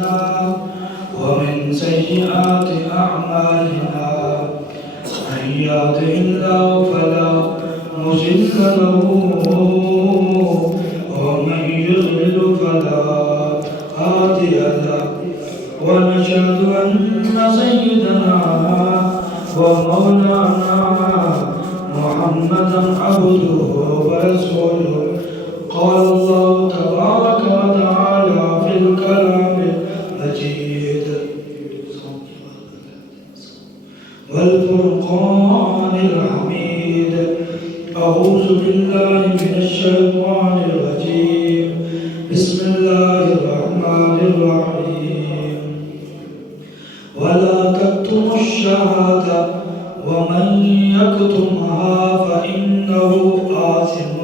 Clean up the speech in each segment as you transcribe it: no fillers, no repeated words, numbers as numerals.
أنفسنا ومن سيئات أعمالنا من يهده الله فلا مضل له ومن يضلل فلا هادي له ونشهد أن سيدنا ومولانا محمدا عبده ورسوله قال الله تبارك وتعالى في الكلام المجيد والفرقان الحميد أعوذ بالله من الشيطان الرجيم بسم الله الرحمن الرحيم ولا تكتموا الشهادة ومن يكتمها فإنه آثم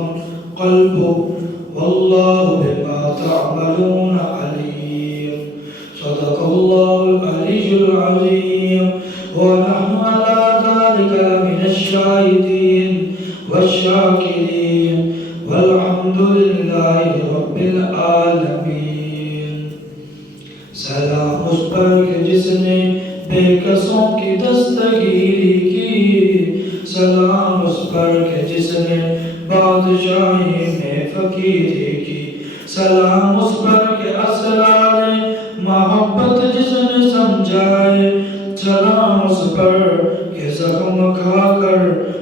قلبه والله بما تعملون عليم صدق الله العلي العظيم ونحن على ذلك من الشاهدين والشاكرين والحمد لله رب العالمین۔ سلام اس پر کہ جس نے بے کسوں کی دستگیری کی، سلام اس پر کہ جس نے بادشاہی میں فقیری کی، سلام اس پر کہ اسرار محبت جس نے سمجھائے، سلام اس پر کہ زخم کھا کر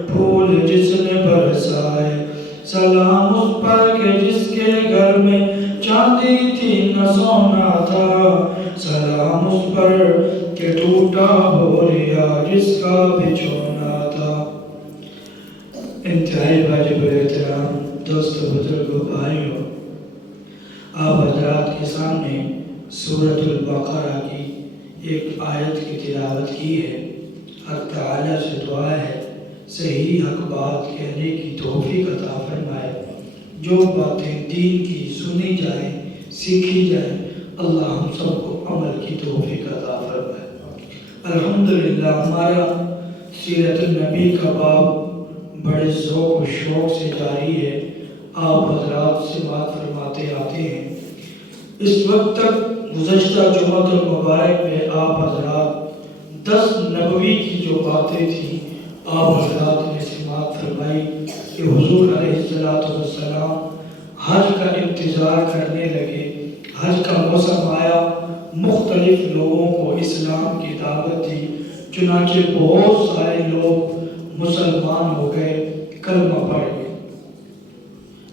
پھول جس نے برسائے، سلام اس پر کہ جس کے گھر میں چاندی تھی نہ سونا تھا، سلام اس پر کہ ٹوٹا ہو ریا جس کا بچھونا تھا۔ انتہائی واجب احترام دوستو بزرگوں بھائیوں، آپ حضرات کے سامنے سورۃ البقرہ کی ایک آیت کی تلاوت کی ہے۔ حق تعالیٰ سے دعا ہے صحیح حق بات کہنے کی توفیق عطا فرمائے، جو باتیں دین کی سنی جائیں سیکھی جائیں، اللہ ہم سب کو عمل کی توفیق عطا فرمائے۔ الحمدللہ ہمارا سیرت النبی کا باب بڑے ذوق و شوق سے جاری ہے، آپ حضرات سے بات فرماتے آتے ہیں۔ اس وقت تک گزشتہ جمعۃ المبارک میں آپ حضرات 10 نبوی کی جو باتیں تھیں آپ حضرات نے سماعت فرمائی کہ حضور علیہ السلام حج کا انتظار کرنے لگے، حج کا موسم آیا، مختلف لوگوں کو اسلام کی دعوت دی، چنانچہ بہت سارے لوگ مسلمان ہو گئے، کلمہ پڑھ گئے،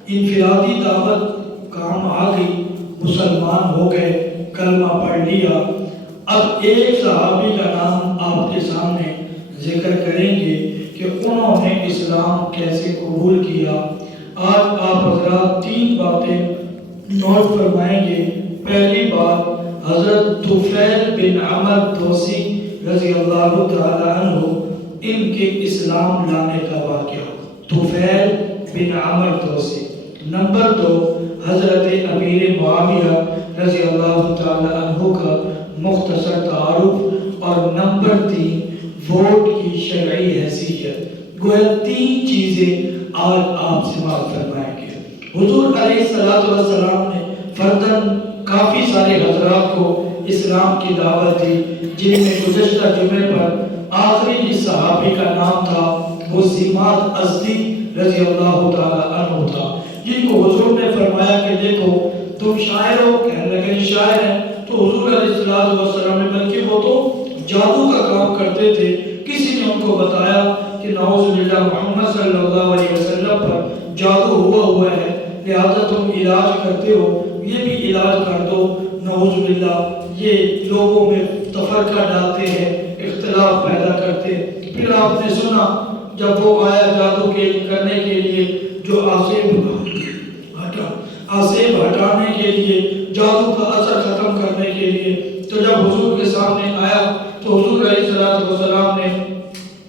انفرادی دعوت کام آ گئی، مسلمان ہو گئے، کلمہ پڑھ لیا۔ اب ایک صحابی کا نام آپ کے سامنے ذکر کریں گے کہ انہوں نے اسلام کیسے قبول کیا۔ آج آپ حضرات 3 باتیں نوٹ فرمائیں گے۔ پہلی بات حضرت طفیل بن عمرو دوسی رضی اللہ تعالیٰ عنہ ان کے اسلام لانے کا واقعہ، طفیل بن عمرو دوسی۔ نمبر 2 حضرت امیر معاویہ رضی اللہ تعالیٰ عنہ کا مختصر تعارف، اور نمبر 3 ووٹ کی شرعی حیثیت۔ گویا 3 چیزیں آج آپ سماعت فرمائیں گے۔ حضور علیہ السلام نے فرداً کافی سارے حضرات کو اسلام کی دعوت دی، جن میں گزشتہ جمعے پر آخری جس صحابی کا نام تھا وہ سماعت ازدی رضی اللہ تعالیٰ عنہ تھا، جن کو حضور نے فرمایا کہ دیکھو تم شاعر ہو، کہنے لگے شاعر ہیں، تو حضور علیہ السلام نے بلکہ وہ تو جادو کا کام کرتے تھے، کسی نے ان کو بتایا کہ نعوذ باللہ محمد صلی اللہ علیہ وسلم پر جادو ہوا ہے، لہذا تم علاج کرتے ہو، یہ بھی علاج کر دو۔ نعوذ باللہ یہ لوگوں میں تفرقہ ڈالتے ہیں، اختلاف پیدا کرتے ہیں۔ پھر آپ نے سنا جب وہ آیا جادو کے کرنے کے لیے، جو آسیب ہٹانے کے لیے، جادو کا اثر ختم کرنے کے لیے، تو جب حضور کے سامنے آیا تو حضور علیہ السلام نے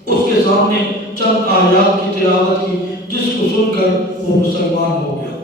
اس کے سامنے چند آیات کی تلاوت کی، جس کو سن کر وہ مسلمان ہو گیا۔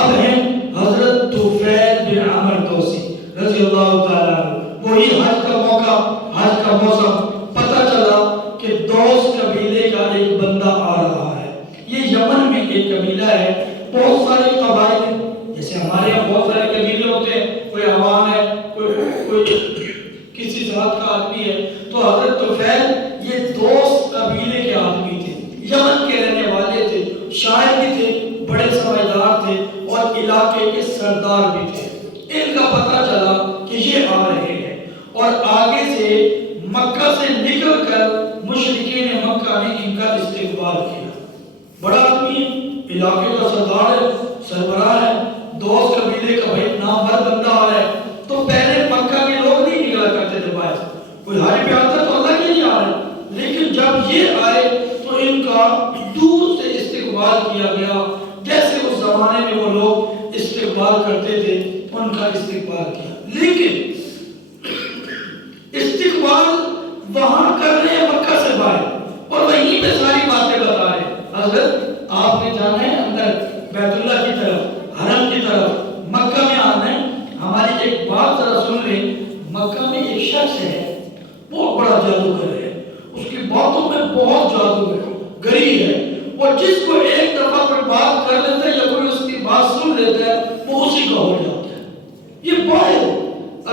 اب ہیں حضرت طفیل بن عمرو دوسی رضی اللہ تعالیٰ عنہ۔ وہی حج کا موقع، حج کا موسم، پتہ چلا کہ دوس قبیلے کا ایک بندہ آ رہا ہے۔ یہ یمن میں ایک قبیلہ ہے، بہت سارے قبائل ہیں، جیسے ہمارے یہاں بہت سارے قبیلے ہوتے ہیں، کوئی عوام ہے، کوئی کوئی کسی ذات کا آدمی ہے تو حضرت طفیل یہ دوست قبیلے کے آدمی تھے، یمن کے رہنے والے تھے، شاعر بھی تھے، بڑے سمجھدار تھے اور علاقے کے سردار بھی تھے۔ ان کا پتہ چلا کہ یہ آ رہے ہیں اور آگے سے مکہ سے نکل کر مشرکین مکہ نے ان کا استقبال کیا۔ بڑا آدمی ہے، علاقے کا سردار ہے، سربراہ ہے، دوست قبیلے کا بھائی نامور بندہ آ رہا ہے۔ تو پہلے مکہ کے لوگ نہیں نکلا کرتے تھے باہر، کوئی حاجی پہ آتا تو اللہ کے لیے آ رہے، لیکن جب یہ آئے تو ان کا دور سے استقبال کیا گیا، جیسے اس زمانے میں وہ لوگ استقبال کرتے تھے ان کا استقبال کیا۔ لیکن استقبال وہاں کر رہے ہیں مکہ سے باہر اور وہیں پہ ساری باتیں بتا رہے ہیں۔ حضرت آپ نے جانا ہے اندر بیت اللہ کی طرف، حرم کی طرف، مکہ میں آنا ہے۔ ہماری ایک بات ذرا سن لیں، مکہ میں ایک شخص ہے بہت بڑا جادوگر ہے، اس کی باتوں میں بہت جادو ہے، گری ہے، اور جس کو ایک دفعہ کوئی بات کر لیتا ہے یا کوئی اس کی بات سن لیتا ہے وہ اسی کا ہو جاتا ہے۔ یہ باہر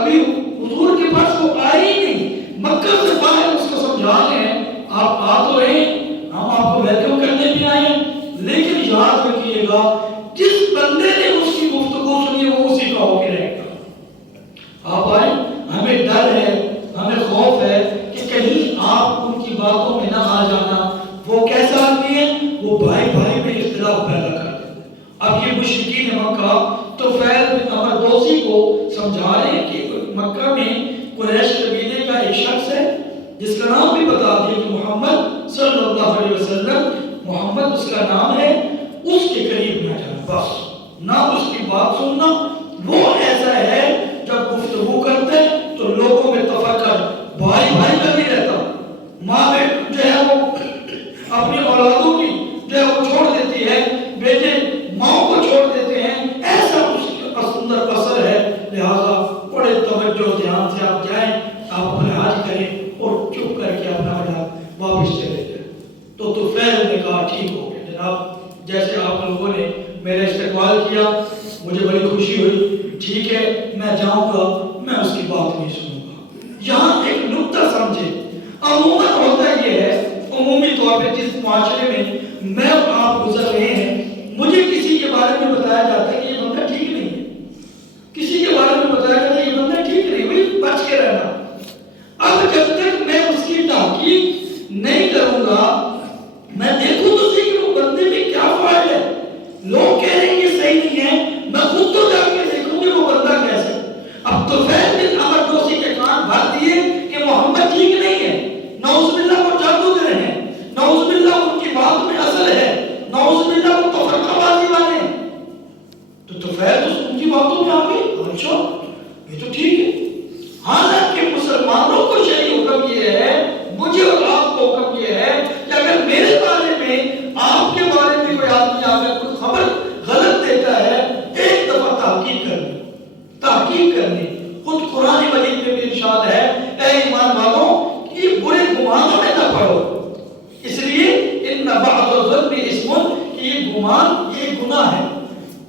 ابھی حضور کے پاس وہ آئے ہی نہیں، مکہ سے باہر اس کو سمجھا رہے ہیں آپ آ تو رہے ہیں، ہم آپ کو ویلکم کرنے بھی آئے ہیں، لیکن یاد رکھیے گا جس بندے نے اس کی گفتگو سنی وہ اسی کا ہو کے رہے گا۔ آپ آئے، ہمیں ڈر ہے، ہمیں خوف ہے کہ کہیں آپ ان کی باتوں میں نہ آ جانا۔ وہ کیسا آدمی ہے؟ وہ بھائی بھائی میں اختلاف پیدا کر دیتے ہیں۔ اب یہ مشرکین مکہ طفیل بن عمر دوسی کو سمجھا رہے ہیں کہ مکہ میں قریش قبیلے کا ایک شخص ہے جس کا نام بھی بتا دیا کہ محمد صلی اللہ علیہ وسلم، محمد اس کا نام ہے، اس کے قریب نہ جانا، بس نہ اس کی بات سننا۔ وہ ایسا ہے جب گفتگو کرتے تو لوگوں میں تفکر، بھائی بھائی کا نہیں رہتا، ماں میں جو ہے وہ اپنی اولادوں کی جو ہے وہ چھوڑ دیتی ہے، بیٹے ماں کو چھوڑ دیتے ہیں، ایسا اس کا اندر اثر ہے۔ لہذا بڑے توجہ دھیان سے آپ جائیں، آپ اپنے حج کریں اور چپ کر کے اپنا واپس چلے جائیں۔ تو طفیل نے کہا ٹھیک ہو گیا جناب، جیسے آپ لوگوں نے میرا استقبال کیا مجھے بڑی خوشی ہوئی، ٹھیک ہے میں جاؤں گا، میں اس کی بات نہیں سنوں گا۔ یہاں ایک نکتہ سمجھے، عموماً ہوتا یہ ہے، عمومی طور پہ جس معاشرے میں اور آپ گزر رہے ہیں، مجھے کسی کے بارے میں بتایا جاتا ہے کہ یہ بندہ ٹھیک نہیں ہے، کسی کے بارے میں بتایا جاتا ہے یہ بندہ ٹھیک نہیں، وہی بچ کے رہنا۔ اب جب تک میں اس کی تحقیق نہیں کروں گا، میں دیکھوں تو صحیح کہ وہ بندے میں کیا فائل ہے، لوگ کہہ رہے ہیں یہ صحیح نہیں ہے، میں خود تو جا کے دیکھوں کہ وہ بندہ کیسے۔ اب طفیل بن عمر دوسی کے کان بھر دیے کہ محمد ٹھیک نہیں ہے، نعوذ باللہ وہ جادوگر ہیں، نعوذ باللہ ان کی بات میں اصل ہے، نعوذ باللہ وہ تفرقہ بازی والے ہیں۔ تو طفیل تو ان کی باتوں میں آ گئی، اچھا یہ تو ٹھیک ہے، حالانکہ مسلمانوں کو شرعی حکم یہ ہے، مجھے اور آپ کو حکم یہ ہے کہ اگر میرے بارے میں آپ کے بارے میں کوئی آدمی آ کر کوئی خبر غلط دیتا ہے، ایک دفعہ تحقیق کرنی، تحقیق کرنی۔ خود قرآن مجید میں بھی ارشاد ہے اے ایمان والوں یہ برے گمانوں میں نہ پڑو، اس لیے ان بعض الظن اسم، کہ یہ گمان یہ گناہ ہے۔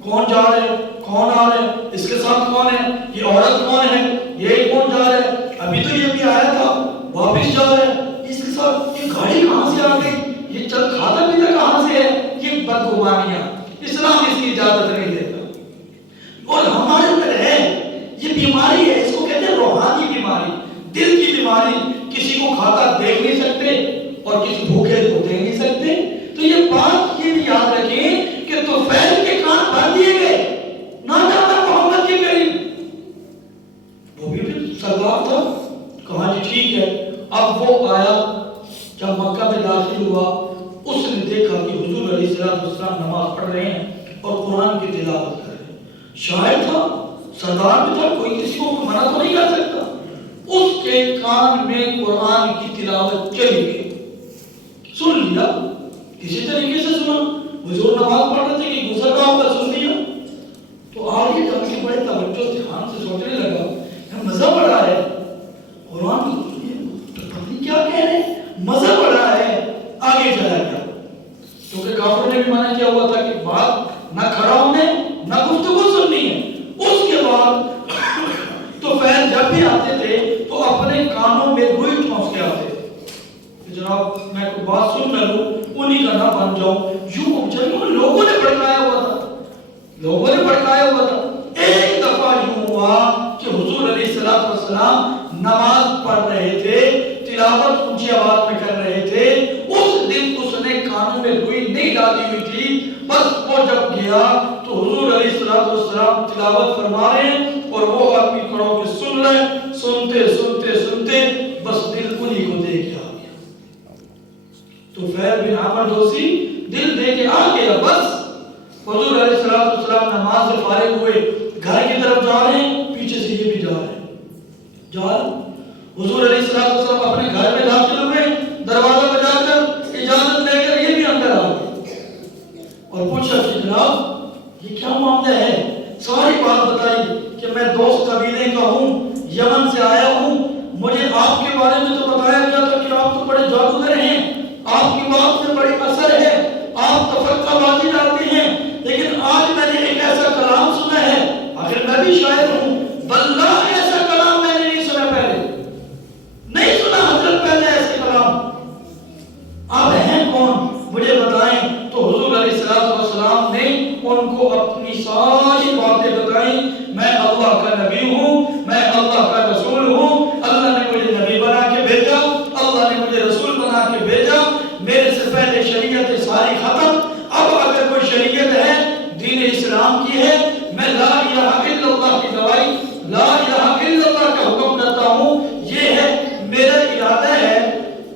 کون جا رہے ہیں، کون آ رہے ہیں، اس کے ساتھ کون ہے، یہ عورت کون ہے، یہ کون جا رہا ہے، ابھی تو یہ بھی آیا تھا واپس جا رہا ہے، اس کے ساتھ یہ گاڑی کہاں سے آ گئی، یہ چل کھاتا پیتا کہاں سے ہے، یہ بدگمانیاں، اسلام اس کی اجازت نہیں دیتا۔ اور ہمارے اندر ہے یہ بیماری ہے، اس کو کہتے ہیں روحانی بیماری، دل کی بیماری، کسی کو کھاتا دیکھ نہیں سکتے اور کسی بھوکے کو دیکھ نہیں سکتے۔ تو یہ بات یہ بھی یاد رکھیں کہ طفیل کے کان بھر دیے گئے، نہ جانا محمد کے قریب، وہ بھی سردار تھا، کہا جی ٹھیک ہے۔ اب وہ آیا، جب مکہ میں داخل ہوا، اس نے دیکھا کہ حضور علیہ السلام نماز پڑھ رہے ہیں اور قرآن کی تلاوت کر رہے ہیں۔ شاعر تھا، سردار بھی تھا، کوئی کسی کو منع تو نہیں کر سکتا۔ اس کے کان میں قرآن کی تلاوت چلی گئی، سن لیا، کسی طریقے سے سنا، حضور نماز پڑھ رہے تھے کہ گزر رہا ہوگا، سن لیا، تو آگے جب سے بڑے توجہ دھیان سے سوچنے لگا، مزہ پڑا ہے قرآن کیا کہہ رہے ہیں، مزہ پڑا ہے، آگے چلا گیا، کیونکہ کافروں نے بھی منع کیا ہوا تھا کہ بات نہ کھڑا ہونے نہ گفتگو سننی ہے۔ اس کے بعد تو فیض جب بھی آتے والسلام نماز پڑھ رہے تھے، تلاوت اونچی آواز میں کر رہے تھے، اس دن اس نے کانوں میں روئی نہیں ڈالی ہوئی تھی، بس وہ جب گیا تو حضور علیہ السلام تلاوت فرما رہے ہیں اور وہ آدمی کھڑا ہو کے سن رہے ہیں، سنتے سنتے سنتے بس دل انہی کو دے کے آ گیا۔ تو فیل بن عامر دوسی دل دے کے آ گیا، بس حضور علیہ السلام نماز سے فارغ ہوئے، گھر کی طرف جا رہے ہیں، پیچھے سے یہ بھی جا رہے ہیں، جا رہے ہیں۔ حضور علیہ السلام اپنے گھر میں داخل ہوئے، دروازہ بجا کر اجازت لے کر یہ بھی اندر آ گئے اور پوچھا کہ جناب یہ کیا معاملہ ہے، ساری بات بتائی کہ میں دوست قبیلے کا ہوں، یمن سے آیا ہوں، مجھے آپ کے بارے میں تو بتایا گیا تھا کہ آپ تو بڑے جادوگر ہیں، آپ کی بات میں بڑی اثر ہے، آپ تفرقہ بازی ڈالتے ہیں، لیکن آج میں نے ایک ایسا کلام سنا ہے، آخر میں بھی شاعر ہوں، واللہ ایسا کلام میں نے نہیں سنا، پہلے نہیں سنا حضرت، پہلے ایسے کلام، آپ ہیں کون مجھے بتائیں۔ تو حضور علیہ السلام نے ان کو اپنی ساری باتیں بتائیں، میں اللہ کا نبی ہوں، میں اللہ کا رسول ہوں، اللہ نے مجھے نبی بنا کے بھیجا، اللہ نے مجھے رسول بنا کے بھیجا، میرے سے پہلے شریعت ساری ختم، اب اگر کوئی شریعت ہے دین اسلام کی ہے، میں لا الہ الا اللہ کی گواہی، لا الہ الا اللہ کا حکم کرتا ہوں، یہ ہے میرا ارادہ ہے،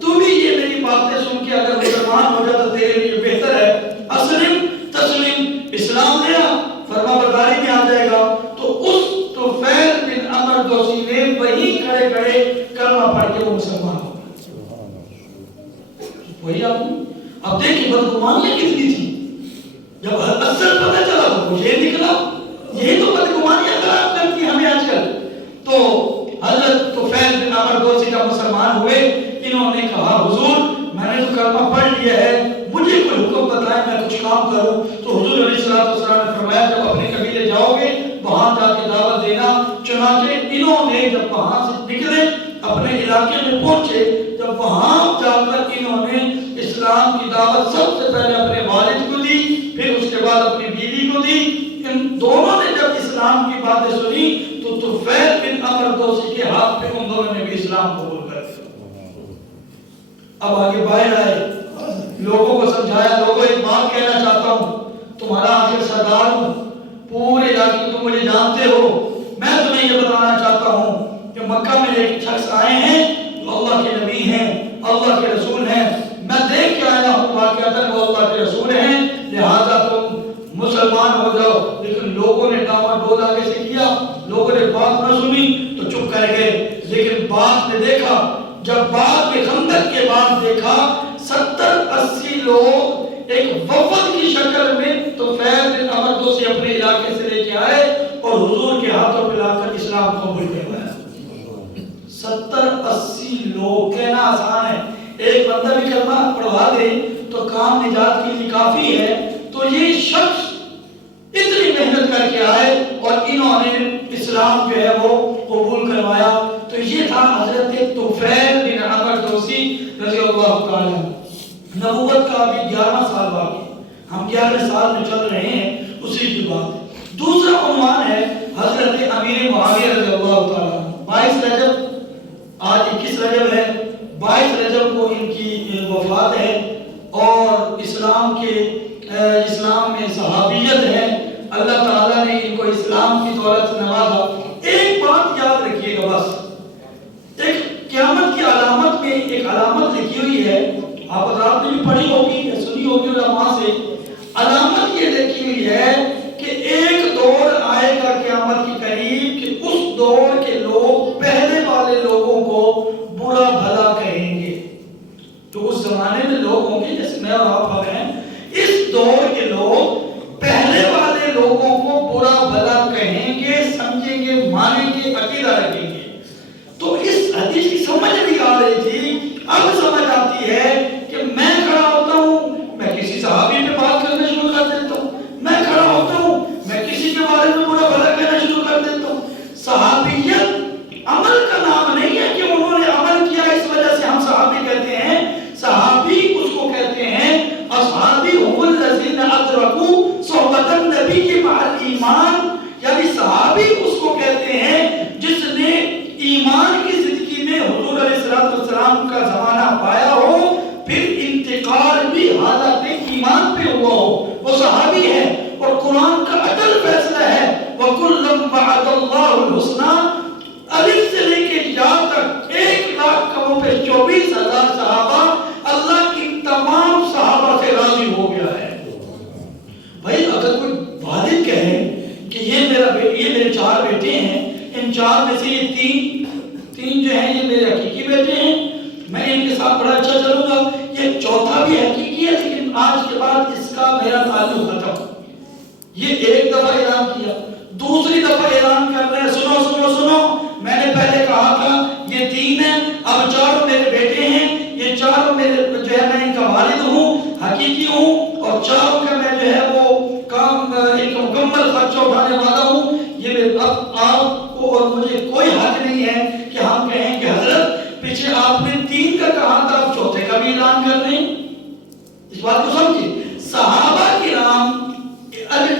تو بھی یہ میری باتیں سن کے اگر مسلمان ہو جاتا تیرے لیے بہتر ہے، اسلم تسلیم، اسلام لیا فرما برداری میں آ جائے گا۔ تو اس طفیل بن عمر دوسی نے وہی کھڑے کھڑے کلمہ پڑھ کے وہ مسلمان ہو گئے۔ وہی اب دیکھیں بدگمانیاں کتنی تھی، جب اصل پتہ چلا تو مجھے نکلا، یہی تو بدگمانیاں خراب کرتی ہیں ہمیں آج کل۔ تو حضرت طفیل بن عمر دوسی کا مسلمان ہوئے، انہوں نے کہا حضور میں نے تو کلمہ پڑھ لیا ہے، مجھے کوئی حکم بتائیں میں کچھ کام کروں۔ تو حضور علیہ السلام نے فرمایا جب اپنے قبیلے جاؤ گے وہاں جا کے دعوت دینا۔ چنانچہ انہوں نے جب وہاں سے نکلے اپنے علاقے میں پہنچے، جب وہاں جا کر انہوں نے اسلام کی دعوت سب سے پہلے اپنے والد کو دی، پھر اس کے بعد اپنی بیوی کو دی۔ ان دونوں نے جب اسلام کی باتیں سنی تو طفیل بن عمر دوسی کے ہاتھ پہ ان دونوں نے بھی اسلام قبول کر دیا۔ اب آگے باہر آئے، لوگوں کو سمجھایا، لوگوں ایک بات کہنا چاہتا ہوں، تمہارا آخر سردار ہوں، پورے علاقے میں تم مجھے جانتے ہو، میں تمہیں یہ بتانا چاہتا ہوں کہ مکہ میں ایک شخص آئے ہیں جو اللہ کے نبی ہیں، اللہ کے رسول ہیں، میں دیکھ کے آیا ہوں واقعتاً وہ اللہ کے رسول ہیں، لہذا تم مسلمان ہو جاؤ۔ لیکن لوگوں نے ڈاما ڈول آگے سے کیا، لوگوں نے بات نہ سنی تو چپ کر گئے۔ لیکن بعد میں دیکھا، جب بعد میں خندق کے بعد دیکھا 70-80 لوگ ایک وفد کی شکل میں طفیل بن عمر دوسی اپنے علاقے سے لے کے آئے اور حضور کے ہاتھوں پہ لا کر اسلام قبول کروایا۔ 70-80 لوگ، کہنا آسان ہے، ایک بندہ بھی کلمہ پڑھوا دے تو کام نجات کے لیے کافی ہے، تو یہ شخص اتنی محنت کر کے آئے اور انہوں نے اسلام جو ہے وہ قبول کروایا۔ تو یہ تھا حضرت طفیل بن عمر دوسی رضی اللہ تعالی عنہ۔ نبوت کا ابھی 11 سال باقی، ہم 11 سال میں چل رہے ہیں، اسی کی بات۔ دوسرا عنوان ہے حضرت امیر معاویہ رضی اللہ تعالی عنہ۔ 22 رجب، آج 21 رجب ہے، 22 رجب کو ان کی وفات ہے اور اسلام میں صحابیت ہے، اللہ تعالیٰ نے ان کو اسلام کی دولت سے نوازا۔ ایک بات یاد رکھیے گا بس، ایک قیامت کی علامت میں ایک علامت لکھی ہوئی ہے، آپ حضرات نے بھی پڑھی ہوگی یا سنی ہوگی علماء سے، علامت یہ لکھی ہوئی ہے کہ ایک دور آئے گا قیامت کے قریب کہ اس دور کے لوگ پہلے والے لوگوں کو برا بھلا کہیں گے۔ تو اس زمانے میں لوگ ہوں گے جیسے میں اور آپ ہیں، اس دور کے لوگ ایمان کی زندگی میں حضور علیہ السلام کا زمانہ پایا ہو، پھر انتقال بھی حالت ایمان پہ ہوا ہو، وہ صحابی ہے اور قرآن کا اٹل فیصلہ ہے وَكُلًّا وَعَدَ اللَّهُ الْحُسْنَى، الف سے لے کے یا تک 1,00,000 کموں پہ 24,000 صحابہ، اللہ کی تمام صحابہ سے راضی ہو گیا ہے۔ بھائی اگر کوئی والد کہے کہ یہ میرے 4 بیٹے ہیں، ان 4 میں سے یہ تین جو ہیں یہ میرے حقیقی بیٹے ہیں، میں ان کے ساتھ بڑا اچھا چلوں گا، یہ چوتھا بھی حقیقی ہے لیکن آج کے بعد اس کا میرا تعلق ختم، یہ ایک دفعہ اعلان کیا، دوسری دفعہ اعلان کر رہے ہیں سنو سنو سنو، میں نے پہلے کہا تھا یہ 3 ہیں، اب 4 میرے بیٹے ہیں، یہ 4 میرے جو ہے میں ان کا والد ہوں، حقیقی ہوں، اور 4 کا میں جو ہے وہ کام ایک مکمل خرچہ اٹھانے والا ہوں، یہ اب آپ کو اور مجھے کوئی حق نہیں ہے کہ ہم کہیں کہ حضرت پیچھے آپ نے 3 کا کہا تھا اب چوتھے کا بھی اعلان کر رہے ہیں۔ اس بات کو سمجھیں، صحابہ کرام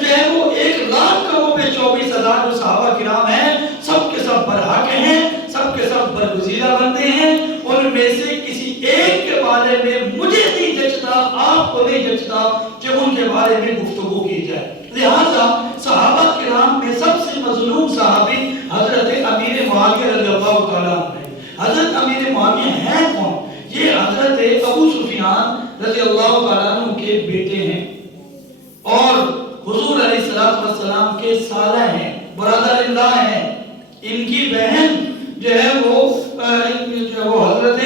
جو ہے وہ 1,00,000 کموں پہ 24,000 جو صحابہ کرام ہیں، سب کے سب برحق ہیں، سب کے سب برگزیدہ بندے ہیں، ان میں سے کسی ایک کے بارے میں مجھے نہیں جچتا، آپ کو نہیں جچتا کہ ان کے بارے میں گفتگو کی جائے۔ لہذا صحابہ کرام میں سب سے مظلوم صحابی حضرت امیر معاویہ رضی اللہ تعالیٰ عنہ ہیں۔ حضرت امیر معاویہ ہیں کون؟ یہ حضرت ابو سفیان رضی اللہ تعالیٰ عنہ کے بیٹے ہیں اور حضور علیہ السلام کے سالہ ہیں، برادر اللہ ہیں۔ ان کی بہن جو ہے وہ حضرت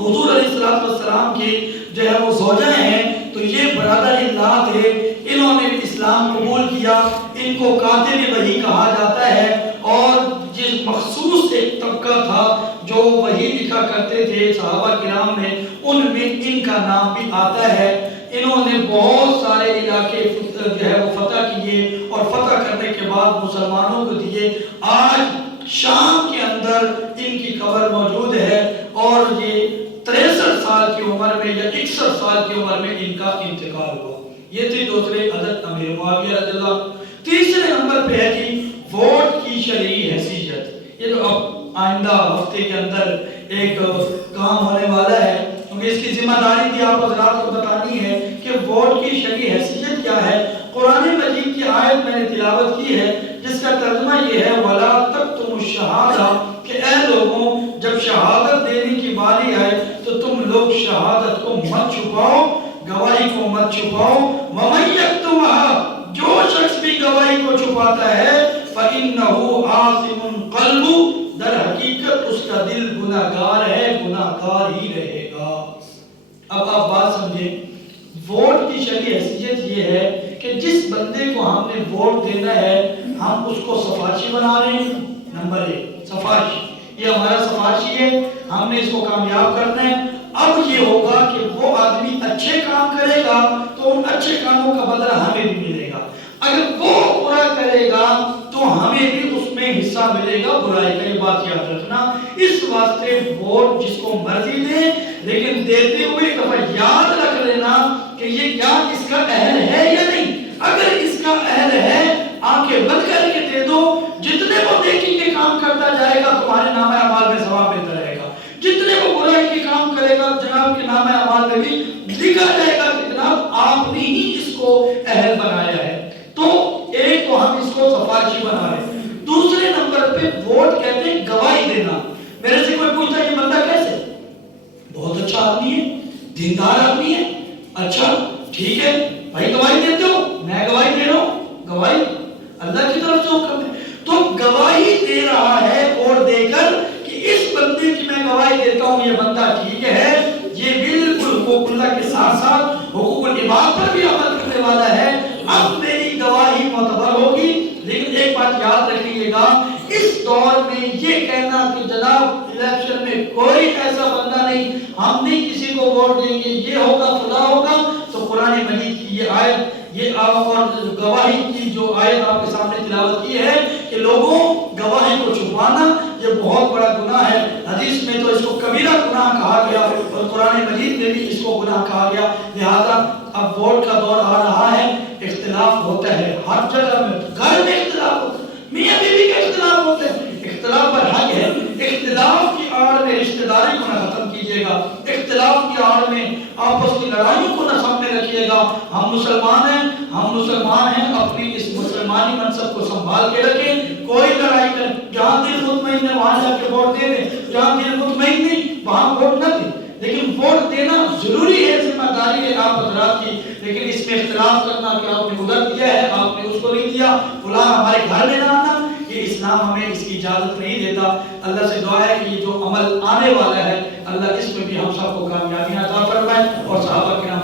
حضور علیہ السلام کی جو ہے وہ زوجہ ہیں، تو یہ برادر اللہ تھے، انہوں نے اسلام قبول کیا، ان کو کاتب وحی کہا جاتا ہے، اور جس مخصوص ایک طبقہ تھا جو وحی لکھا کرتے تھے صحابہ کرام میں، ان میں ان کا نام بھی آتا ہے۔ انہوں نے بہت سارے علاقے جو ہے وہ فتح کیے اور فتح کرنے کے بعد مسلمانوں کو دیے۔ آج شام کے اندر ان کی قبر موجود ہے اور یہ 63 سال کی عمر میں یا 61 سال کی عمر میں ان کا انتقال ہوا۔ یہ تھی دوسرے حضرت امیر معاویہ رضی اللہ۔ تیسرے نمبر پہ ہے کہ ووٹ کی شرعی حیثیت۔ یہ تو اب آئندہ ہفتے کے اندر ایک کام ہونے والا ہے، کیونکہ اس کی ذمہ داری بھی آپ حضرات کو بتانی ہے کہ ووٹ کی شرعی حیثیت کیا ہے۔ قرآن مجید کی آیت میں نے تلاوت کی ہے جس کا ترجمہ یہ ہے وَلَا تَكْتُمُوا الشَّهَادَةَ، کہ اے لوگوں جب شہادت دینے کی باری آئے تو تم لوگ شہادت کو مت چھپاؤ، گواہی کو مت چھپاؤ۔ وَمَن يَكْتُمْهَا، جو شخص بھی گواہی کو چھپاتا ہے فَإِنَّهُ آثِمٌ قَلْبُهُ، در حقیقت اس کا دل گناہگار ہے، گناہگار ہی رہے گا۔ اب آپ بات سمجھیں، ووٹ کی شرعی حیثیت یہ ہے کہ جس بندے کو ہم نے ووٹ دینا ہے ہم اس کو سفارشی بنا رہے ہیں۔ نمبر 1 سفارشی، یہ ہمارا سفارشی ہے، ہم نے اس کو کامیاب کرنا ہے۔ اب یہ ہوگا کہ وہ آدمی اچھے کام کرے گا تو ان اچھے کاموں کا بدلہ ہمیں بھی ملے گا، اگر وہ برا کرے گا تو ہمیں بھی اس میں حصہ ملے گا برائی کا۔ یہ بات یاد رکھنا، اس واسطے ووٹ جس کو مرضی دے، لیکن دیتے ہوئے ایک دفعہ یاد رکھ لینا کہ یہ کیا اس کا اہل ہے یا نہیں۔ اگر اس کا اہل ہے آنکھیں بند کر کے دے دو، جتنے وہ نیکی کے کام کرتا جائے گا تمہارے نامہ اعمال میں ثواب ملتا رہے گا، جتنے وہ برائی کے کام کرے گا جناب کے نامہ اعمال میں بھی لکھا جائے گا کہ جناب آپ نے ہی اس کو اہل بنایا ہے۔ تو ایک تو ہم اس کو سفارشی بنا رہے ہیں، دوسرے نمبر پہ ووٹ کہتے ہیں گواہی دینا۔ میرے سے کوئی پوچھتا ہے یہ بندہ کیسے؟ بہت اچھا آدمی ہے، دیندار آدمی ہے، اچھا ٹھیک ہے بھائی گواہی دیتے ہو، میں گواہی دے رہا ہوں، گواہی اللہ کی طرف سے حکم ہے، تو گواہی دے رہا ہے اور دے کر کہ اس بندے کی میں گواہی دیتا ہوں یہ بندہ ٹھیک ہے، یہ بالکل حقوق اللہ کے ساتھ ساتھ حقوق العباد پر بھی عمل کرنے والا ہے، اب میری گواہی معتبر ہوگی۔ لیکن ایک بات یاد رکھیے گا، اس دور میں یہ کہنا کہ جناب الیکشن میں کوئی ایسا بندہ نہیں، ہم نہیں کسی کو ووٹ دیں گے، یہ ہوگا فلاں ہوگا، تو قرآن مجید کی یہ آیت یہ اور گواہی کی جو آیت آپ کے سامنے تلاوت کی ہے کہ لوگوں گواہی کو چھپانا یہ بہت بڑا گناہ ہے۔ حدیث میں تو اس کو کبیرہ گناہ کہا گیا اور قرآن مجید میں بھی اس کو گناہ کہا گیا۔ لہذا اب ووٹ کا دور آ رہا ہے، اختلاف ہوتا ہے ہر جگہ میں، گھر میں اختلاف ہوتا ہے، میاں بیوی کے اختلاف ہوتے ہیں، اختلاف پر حق ہے، اختلاف کی آڑ میں رشتہ داری کو نہ ختم کیجیے گا، اختلاف کی آڑ میں آپس کی لڑائیوں کو نہ سامنے رکھیے گا۔ ہم مسلمان ہیں، اپنی اس مسلمانی منصب کو سنبھال کے رکھیں، کوئی لڑائی کر، جہاں دل مطمئن ہے وہاں جا کے ووٹ دے دیں، جہاں دل مطمئن نہیں وہاں ووٹ نہ دیں، لیکن ووٹ دینا ضروری ہے، ذمہ داری ہے آپ حضرات کی، لیکن اس میں اختلاف کرنا کہ آپ نے ادھر دیا ہے آپ نے اس کو نہیں دیا، فلاں ہمارے گھر میں نہ آنا، یہ اسلام ہمیں اس کی اجازت نہیں دیتا۔ اللہ سے دعا ہے کہ یہ جو عمل آنے والا ہے اللہ اس میں بھی ہم سب کو کامیابی عطا فرمائے اور صحابہ کرام